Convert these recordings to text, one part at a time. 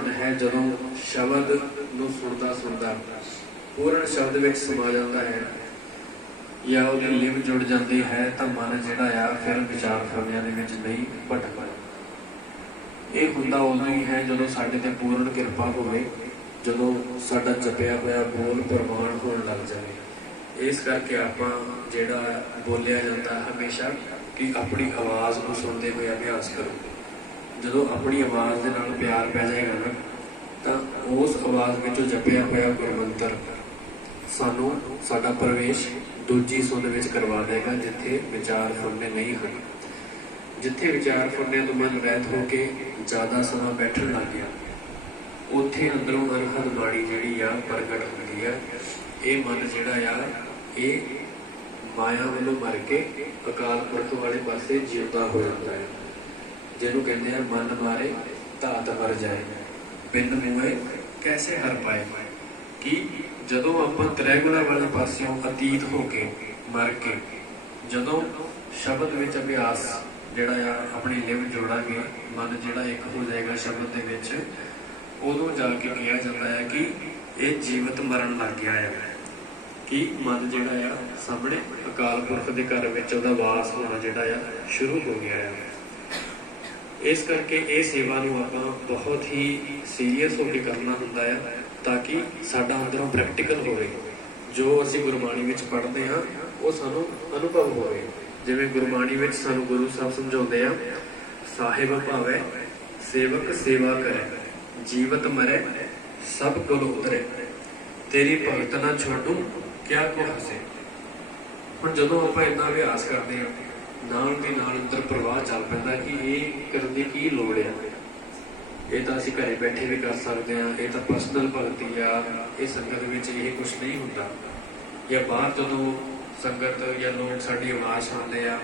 ਮਨ ਹੈ ਜਦੋਂ ਸ਼ਬਦ ਨੂੰ ਸੁਣਦਾ ਸੁਣਦਾ ਪੂਰਨ ਸ਼ਬਦ ਵਿੱਚ ਸਮਾ ਜਾਂਦਾ ਹੈ ਜਾਂ ਉਹਦੀ ਲਿਵ ਜੁੜ ਜਾਂਦੀ ਹੈ ਤਾਂ ਮਨ ਜਿਹੜਾ ਆ ਫਿਰ ਵਿਚਾਰ ਕਰਨਿਆਂ ਦੇ ਵਿੱਚ ਨਹੀਂ ਭਟਕਦਾ ਇਹ ਹੁੰਦਾ ਉਦੋਂ ਹੀ ਹੈ ਜਦੋਂ ਸਾਡੇ ਤੇ ਪੂਰਨ ਕਿਰਪਾ ਹੋਵੇ, ਜਦੋਂ ਸਾਡਾ ਜਪਿਆ ਹੋਇਆ ਬੋਲ ਪ੍ਰਮਾਣ ਹੋਣ ਲੱਗ ਜਾਵੇ। ਇਸ ਕਰਕੇ ਆਪਾਂ ਜਿਹੜਾ ਬੋਲਿਆ ਜਾਂਦਾ ਹਮੇਸ਼ਾ ਕਿ ਆਪਣੀ ਆਵਾਜ਼ ਨੂੰ ਸੁਣਦੇ ਹੋਏ ਅਭਿਆਸ ਕਰੋ। ਜਦੋਂ ਆਪਣੀ ਆਵਾਜ਼ ਦੇ ਨਾਲ ਪਿਆਰ ਪੈ ਜਾਏਗਾ ਨਾ, ਤਾਂ ਉਸ ਆਵਾਜ਼ ਵਿੱਚੋਂ ਜਪਿਆ ਹੋਇਆ ਗੁਰਮੰਤਰ ਸਾਨੂੰ ਸਾਡਾ ਪ੍ਰਵੇਸ਼ ਦੂਜੀ ਸੁਧ ਵਿੱਚ ਕਰਵਾ ਦੇਗਾ, ਜਿੱਥੇ ਵਿਚਾਰ ਫੁਰਨੇ ਨਹੀਂ ਹਨ। ਜਿੱਥੇ ਵਿਚਾਰ ਫੁਰਨੇ ਤੋਂ ਮਨ ਰਹਿਤ ਹੋ ਕੇ ਜ਼ਿਆਦਾ ਸਮਾਂ ਬੈਠਣ ਲੱਗ ਗਿਆ, ਉੱਥੇ ਅੰਦਰੋਂ ਅਰਹਦ ਬਾਣੀ ਜਿਹੜੀ ਆ ਪ੍ਰਗਟ ਹੁੰਦੀ ਆ। ਇਹ ਮਨ ਜਿਹੜਾ ਆ, ਇਹ ਮਾਇਆ ਵੱਲੋਂ ਮਰ ਕੇ ਅਕਾਲ ਪੁਰਖ ਵਾਲੇ ਪਾਸੇ ਜਿਉਂਦਾ ਹੋ ਜਾਂਦਾ ਹੈ। ਜਿਹਨੂੰ ਕਹਿੰਦੇ ਆ, ਮਨ ਮਾਰੇ ਧਾਤ ਵਰ ਜਾਏ। ਬਿਨ ਮੂਏ ਕੈਸੇ ਹਰ ਪਾਏ? ਕਿ ਜਦੋਂ ਆਪਾਂ ਤ੍ਰੈਗੁਣਾ ਵਾਲੇ ਪਾਸਿਓਂ ਅਤੀਤ ਹੋ ਕੇ ਮਰ ਕੇ, ਜਦੋਂ ਸ਼ਬਦ ਵਿੱਚ ਅਭਿਆਸ ਜਿਹੜਾ ਆ, ਆਪਣੀ ਲਿਵ ਜੋੜਾਂਗੇ, ਮਨ ਜਿਹੜਾ ਇੱਕ ਹੋ ਜਾਏਗਾ ਸ਼ਬਦ ਦੇ ਵਿੱਚ, ਉਦੋਂ ਜਾ ਕੇ ਕਿਹਾ ਜਾਂਦਾ ਹੈ ਕਿ ਇਹ ਜੀਵਤ ਮਰਨ ਲੱਗ ਗਿਆ ਹੈ। ਕਿ ਮਨ ਜਿਹੜਾ ਆ, ਸਾਹਮਣੇ ਅਕਾਲ ਪੁਰਖ ਦੇ ਘਰ ਵਿੱਚ ਉਹਦਾ ਵਾਸ ਹੋਣਾ ਜਿਹੜਾ ਆ, ਸ਼ੁਰੂ ਹੋ ਗਿਆ ਹੈ। ਇਸ ਕਰਕੇ ਇਹ ਸੇਵਾ ਨੂੰ ਆਪਾਂ ਬਹੁਤ ਹੀ ਸੀਰੀਅਸ ਹੋ ਕੇ ਕਰਨਾ ਹੁੰਦਾ ਹੈ ਤਾਂ ਕਿ ਸਾਡਾ ਅੰਦਰੋਂ ਪ੍ਰੈਕਟੀਕਲ ਹੋਵੇ। ਜੋ ਅਸੀਂ ਗੁਰਬਾਣੀ ਵਿੱਚ ਪੜ੍ਹਦੇ ਹਾਂ, ਉਹ ਸਾਨੂੰ ਅਨੁਭਵ ਹੋਵੇ। ਜਿਵੇਂ ਗੁਰਬਾਣੀ ਵਿੱਚ ਸਾਨੂੰ ਗੁਰੂ ਸਾਹਿਬ ਸਮਝਾਉਂਦੇ ਆ, ਸਾਹਿਬ ਭਾਵੇ, ਸੇਵਕ ਸੇਵਾ ਕਰੇ, ਜੀਵਤ ਮਰੇ, ਸਭ ਕੁਲ ਉਤਰੇ। ਤੇਰੀ ਭਗਤ ਨਾ ਛੋਡੂ, ਕਿਆ ਕੋ ਹਸੇ ਹੁਣ ਜਦੋਂ ਆਪਾਂ ਇੰਨਾ ਅਭਿਆਸ ਕਰਦੇ ਹਾਂ ਨਾਲ ਦੀ ਨਾਲ ਅੰਦਰ ਪ੍ਰਵਾਹ ਚੱਲ ਪੈਂਦਾ ਕਿ ਇਹ ਕਰਨ ਦੀ ਕੀ ਲੋੜ ਹੈ ਇਹ ਤਾਂ ਅਸੀਂ ਘਰੇ ਬੈਠੇ ਵੀ ਕਰ ਸਕਦੇ ਹਾਂ, ਇਹ ਤਾਂ ਪਰਸਨਲ ਭਗਤੀ ਆ, ਇਹ ਸੰਗਤ ਵਿੱਚ ਇਹ ਕੁਝ ਨਹੀਂ ਹੁੰਦਾ। ਜਾਂ ਬਾਹਰ ਜਦੋਂ ਸੰਗਤ ਜਾਂ ਲੋਕ ਸਾਡੀ ਆਵਾਜ਼ ਸੁਣਦੇ ਆ,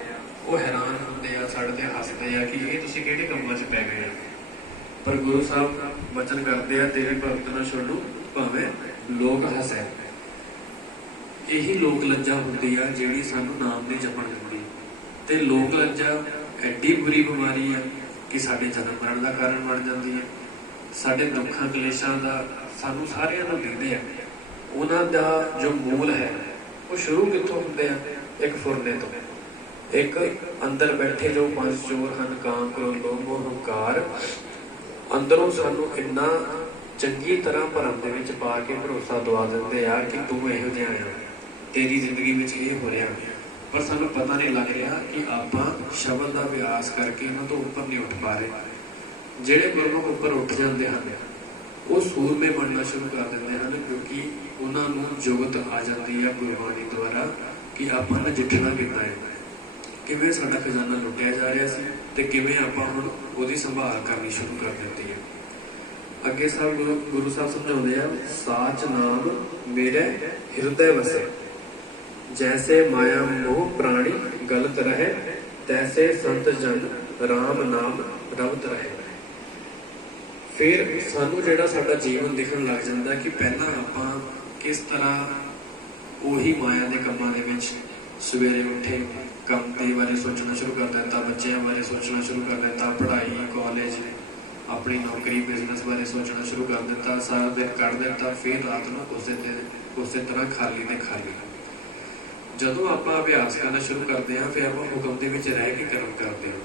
ਉਹ ਹੈਰਾਨ ਹੁੰਦੇ ਆ, ਸਾਡੇ ਤੇ ਹੱਸਦੇ ਆ ਕਿ ਇਹ ਤੁਸੀਂ ਕਿਹੜੇ ਕੰਮਾਂ 'ਚ ਪੈ ਗਏ ਆ? ਪਰ ਗੁਰੂ ਸਾਹਿਬ ਵਚਨ ਕਰਦੇ ਆ, ਤੇਰੇ ਭਗਤ ਨਾ ਛੋਡੂ, ਭਾਵੇਂ ਲੋਕ ਹੱਸੇ। ਇਹੀ ਲੋਕ ਲੱਜਾ ਹੁੰਦੀ ਆ ਜਿਹੜੀ ਸਾਨੂੰ ਨਾਮ ਦੀ ਜਪਣ ਤੇ ਲੋਕ ਲੱਜਾ ਐਡੀ ਬੁਰੀ ਬਿਮਾਰੀ ਆ ਕਿ ਸਾਡੇ ਜਨਮ ਮਰਨ ਦਾ ਕਾਰਨ ਬਣ ਜਾਂਦੀ ਹੈ ਸਾਡੇ ਦੁੱਖਾਂ ਕਲੇਸ਼ਾਂ ਦਾ ਸਾਨੂੰ ਸਾਰਿਆਂ ਨੂੰ ਦਿੰਦੇ ਆ। ਉਹਨਾਂ ਦਾ ਜੋ ਮੂਲ ਹੈ, ਉਹ ਸ਼ੁਰੂ ਕਿੱਥੋਂ ਹੁੰਦੇ ਆ? ਇੱਕ ਫੁਰਨੇ ਤੋਂ। ਇੱਕ ਅੰਦਰ ਬੈਠੇ ਜੋ ਪੰਜ ਚੋਰ ਹਨ, ਕਾਮ, ਕ੍ਰੋਧ, ਲੋਭ ਹੰਕਾਰ, ਅੰਦਰੋਂ ਸਾਨੂੰ ਇੰਨਾ ਚੰਗੀ ਤਰ੍ਹਾਂ ਭਰਮ ਦੇ ਵਿੱਚ ਪਾ ਕੇ ਭਰੋਸਾ ਦਵਾ ਦਿੰਦੇ ਆ ਕਿ ਤੂੰ ਇਹੋ ਜਿਹਾ ਆ। ਤੇਰੀ ਜ਼ਿੰਦਗੀ ਵਿੱਚ ਇਹ ਹੋ ਰਿਹਾ। ਪਰ ਸਾਨੂੰ ਪਤਾ ਨਹੀਂ ਲੱਗ ਰਿਹਾ ਕਿ ਆਪਾਂ ਸ਼ਬਦ ਦਾ ਅਭਿਆਸ ਕਰਕੇ ਉਹਨਾਂ ਤੋਂ ਉੱਪਰ ਨਹੀਂ ਉੱਠ ਪਾ ਰਹੇ। ਜਿਹੜੇ ਗੁਰਮੁਖ ਉੱਪਰ ਉੱਠ ਜਾਂਦੇ ਹਨ, ਉਹ ਸੂਰਮੇ ਬਣਨਾ ਸ਼ੁਰੂ ਕਰ ਦਿੰਦੇ ਹਨ ਕਿਉਂਕਿ ਉਹਨਾਂ ਨੂੰ ਜੁਗਤ ਆ ਜਾਂਦੀ ਹੈ ਗੁਰਬਾਣੀ ਦੁਆਰਾ ਕਿ ਆਪਾਂ ਨੇ ਜਿੱਠਣਾ ਕਿੰਨਾ ਹੈ। ਕਿਵੇਂ ਸਾਡਾ ਖਜ਼ਾਨਾ ਲੁੱਟਿਆ ਜਾ ਰਿਹਾ ਸੀ ਤੇ ਕਿਵੇਂ ਆਪਾਂ ਹੁਣ ਉਹਦੀ ਸੰਭਾਲ ਕਰਨੀ ਸ਼ੁਰੂ ਕਰ ਦਿੱਤੀ ਹੈ। ਅੱਗੇ ਸਾਹਿਬ ਗੁਰੂ ਗੁਰੂ ਸਾਹਿਬ ਸਮਝਾਉਂਦੇ ਆ, ਸਾਚ ਨਾਮ ਮੇਰੇ ਹਿਰਦੇ ਵਸੇ। ਜੈਸੇ ਮਾਇਆ ਮੋਹ ਪ੍ਰਾਣੀ ਗਲਤ ਰਹੇ ਤੈਸੇ ਸੰਤ ਜਨ RAM ਨਾਮ ਰਵਤ ਰਹੇ ਫਿਰ ਸਾਨੂੰ ਜਿਹੜਾ ਸਾਡਾ ਜੀਵਨ ਦਿਖਣ ਲੱਗ ਜਾਂਦਾ ਕਿ ਪਹਿਲਾਂ ਆਪਾਂ ਕਿਸ ਤਰ੍ਹਾਂ ਉਹੀ ਮਾਇਆ ਦੇ ਕੰਮਾਂ ਦੇ ਵਿੱਚ ਸਵੇਰੇ ਉੱਠੇ ਕੰਮ ਦੇ ਬਾਰੇ ਸੋਚਣਾ ਸ਼ੁਰੂ ਕਰ ਦਿੱਤਾ ਬੱਚਿਆਂ ਬਾਰੇ ਸੋਚਣਾ ਸ਼ੁਰੂ ਕਰ ਦਿੱਤਾ ਪੜ੍ਹਾਈ ਕਾਲਜ ਆਪਣੀ ਨੌਕਰੀ ਬਿਜ਼ਨਸ ਬਾਰੇ ਸੋਚਣਾ ਸ਼ੁਰੂ ਕਰ ਦਿੱਤਾ ਸਾਰਾ ਦਿਨ ਕੱਢ ਦਿੱਤਾ ਫਿਰ ਰਾਤ ਨੂੰ ਉਸੇ ਤੇ ਉਸੇ ਤਰ੍ਹਾਂ ਖਾਲੀ ਤੇ ਖਾਲੀ ਜਦੋਂ ਆਪਾਂ ਅਭਿਆਸ ਕਰਨਾ ਸ਼ੁਰੂ ਕਰਦੇ ਹਾਂ, ਫਿਰ ਆਪਾਂ ਹੁਕਮ ਦੇ ਵਿੱਚ ਰਹਿ ਕੇ ਕਰਮ ਕਰਦੇ ਹਾਂ।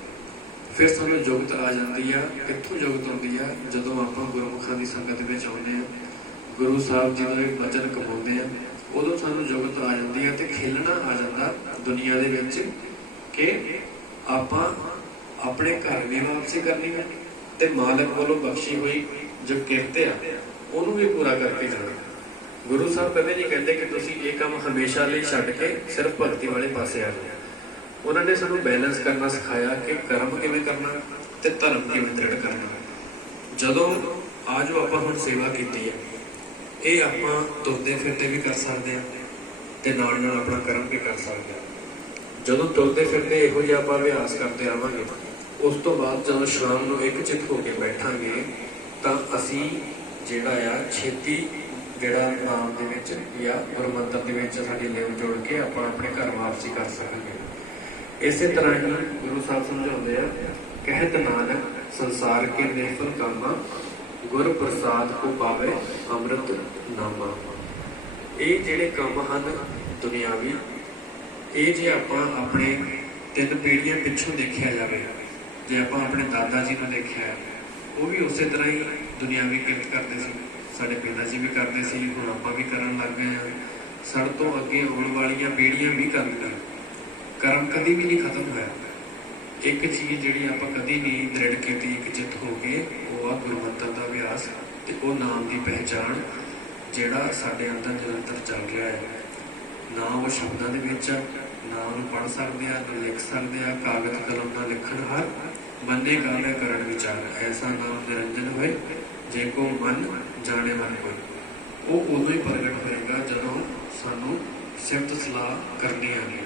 ਫਿਰ ਸਾਨੂੰ ਜੁਗਤ ਆ ਜਾਂਦੀ ਆ, ਕਿੱਥੋਂ ਜੁਗਤ ਆਉਂਦੀ ਆ? ਜਦੋਂ ਆਪਾਂ ਗੁਰਮੁਖਾਂ ਦੀ ਸੰਗਤ ਵਿੱਚ ਆਉਂਦੇ ਆ ਗੁਰੂ ਸਾਹਿਬ ਜੀ ਦਾ ਵਚਨ ਕਮਾਉਂਦੇ ਆ ਉਦੋਂ ਸਾਨੂੰ ਜੁਗਤ ਆ ਜਾਂਦੀ ਆ ਤੇ ਖੇਲਣਾ ਆ ਜਾਂਦਾ ਦੁਨੀਆ ਦੇ ਵਿੱਚ ਕਿ ਆਪਾਂ ਆਪਣੇ ਘਰ ਵੀ ਵਾਪਸੀ ਕਰਨੀ ਹੈ ਤੇ ਮਾਲਕ ਵੱਲੋਂ ਬਖਸ਼ੀ ਹੋਈ ਜੋ ਕਿਰਤ ਆ, ਉਹਨੂੰ ਵੀ ਪੂਰਾ ਕਰਕੇ ਜਾਣਾ। ਗੁਰੂ ਸਾਹਿਬ ਕਦੇ ਨਹੀਂ ਕਹਿੰਦੇ ਕਿ ਤੁਸੀਂ ਇਹ ਕੰਮ ਹਮੇਸ਼ਾ ਲਈ ਛੱਡ ਕੇ ਸਿਰਫ ਭਗਤੀ ਵਾਲੇ ਪਾਸੇ ਆ ਜਾਓ ਉਹਨਾਂ ਨੇ ਸਾਨੂੰ ਬੈਲੈਂਸ ਕਰਨਾ ਸਿਖਾਇਆ ਕਿ ਕਰਮ ਕਿਵੇਂ ਕਰਨਾ ਤੇ ਧਰਮ ਕਿਵੇਂ ਦ੍ਰਿੜ ਕਰਨਾ। ਜਦੋਂ ਆ ਆਪਾਂ ਹੁਣ ਸੇਵਾ ਕੀਤੀ ਹੈ, ਇਹ ਆਪਾਂ ਤੁਰਦੇ ਫਿਰਦੇ ਵੀ ਕਰ ਸਕਦੇ ਆ ਤੇ ਨਾਲ ਨਾਲ ਆਪਣਾ ਕਰਮ ਵੀ ਕਰ ਸਕਦੇ ਹਾਂ। ਜਦੋਂ ਤੁਰਦੇ ਫਿਰਦੇ ਇਹੋ ਜਿਹਾ ਆਪਾਂ ਅਭਿਆਸ ਕਰਦੇ ਰਵਾਂਗੇ ਉਸ ਤੋਂ ਬਾਅਦ ਜਦੋਂ ਸ਼ਾਮ ਨੂੰ ਇੱਕ ਚਿੱਤ ਹੋ ਕੇ ਬੈਠਾਂਗੇ, ਤਾਂ ਅਸੀਂ ਜਿਹੜਾ ਆ ਛੇਤੀ ਜਿਹੜਾ ਨਾਮ ਦੇ ਵਿੱਚ ਜਾਂ ਗੁਰਮੰਤਰ ਦੇ ਵਿੱਚ ਸਾਡੀ ਲਿਵ ਜੋੜ ਕੇ ਆਪਾਂ ਆਪਣੇ ਘਰ ਵਾਪਸੀ ਕਰ ਸਕਾਂਗੇ। ਇਸੇ ਤਰ੍ਹਾਂ ਹੀ ਗੁਰੂ ਸਾਹਿਬ ਸਮਝਾਉਂਦੇ ਆ, ਕਹਿਤ ਨਾਨਕ ਸੰਸਾਰ ਕੇ ਨਿਰਫਲ ਕਾਮਾ, ਗੁਰ ਪ੍ਰਸਾਦ ਕੋ ਪਾਵੇ ਅੰਮ੍ਰਿਤ ਨਾਮਾ। ਇਹ ਜਿਹੜੇ ਕੰਮ ਹਨ ਦੁਨਿਆਵੀ, ਇਹ ਜੇ ਆਪਾਂ ਆਪਣੇ ਤਿੰਨ ਪੀੜ੍ਹੀਆਂ ਪਿੱਛੋਂ ਦੇਖਿਆ ਜਾਵੇ, ਜੇ ਆਪਾਂ ਆਪਣੇ ਦਾਦਾ ਜੀ ਨੂੰ ਦੇਖਿਆ, ਉਹ ਵੀ ਉਸੇ ਤਰ੍ਹਾਂ ਹੀ ਦੁਨਿਆਵੀ ਕਿਰਤ ਕਰਦੇ ਸੀ। ਸਾਡੇ ਪਿਤਾ ਜੀ ਵੀ ਕਰਦੇ ਸੀ ਹੁਣ ਆਪਾਂ ਵੀ ਕਰਨ ਲੱਗ ਗਏ ਹਾਂ। ਸਾਡੇ ਤੋਂ ਅੱਗੇ ਆਉਣ ਵਾਲੀਆਂ ਪੀੜ੍ਹੀਆਂ ਵੀ ਕਰਨਗੀਆਂ ਕਰਮ ਕਦੀ ਵੀ ਨਹੀਂ ਖਤਮ ਹੋਇਆ। ਇੱਕ ਚੀਜ਼ ਜਿਹੜੀ ਆਪਾਂ ਕਦੀ ਨਹੀਂ ਦ੍ਰਿੜ ਕੀਤੀ ਇੱਕ ਚਿੱਤ ਹੋ ਕੇ ਉਹ ਆ ਗੁਰਮਤਿ ਦਾ ਅਭਿਆਸ ਤੇ ਉਹ ਨਾਮ ਦੀ ਪਹਿਚਾਣ ਜਿਹੜਾ ਸਾਡੇ ਅੰਦਰ ਨਿਰੰਤਰ ਚੱਲ ਰਿਹਾ ਹੈ। ਨਾ ਉਹ ਸ਼ਬਦਾਂ ਦੇ ਵਿੱਚ ਆ, ਨਾ ਉਹਨੂੰ ਪੜ੍ਹ ਸਕਦੇ ਆ ਨਾ ਲਿਖ ਸਕਦੇ ਆ ਕਾਗਜ਼ ਕਲਮ ਨਾਲ ਲਿਖਣ ਹਰ ਬੰਦੇ ਗਾਵੇ ਕਰਨ ਵਿਚਾਰ ਐਸਾ ਨਾਮ ਨਿਰੰਜਨ ਹੋਏ। ਜੇ ਕੋ ਮਨ ਜਾਣੇ ਵਾਲੇ ਹੋਏ ਉਹ ਉਦੋਂ ਹੀ ਪ੍ਰਗਟ ਹੋਏਗਾ ਜਦੋਂ ਸਾਨੂੰ ਸਿਫਤ ਸਲਾਹ ਕਰਨੀ ਆਣੀ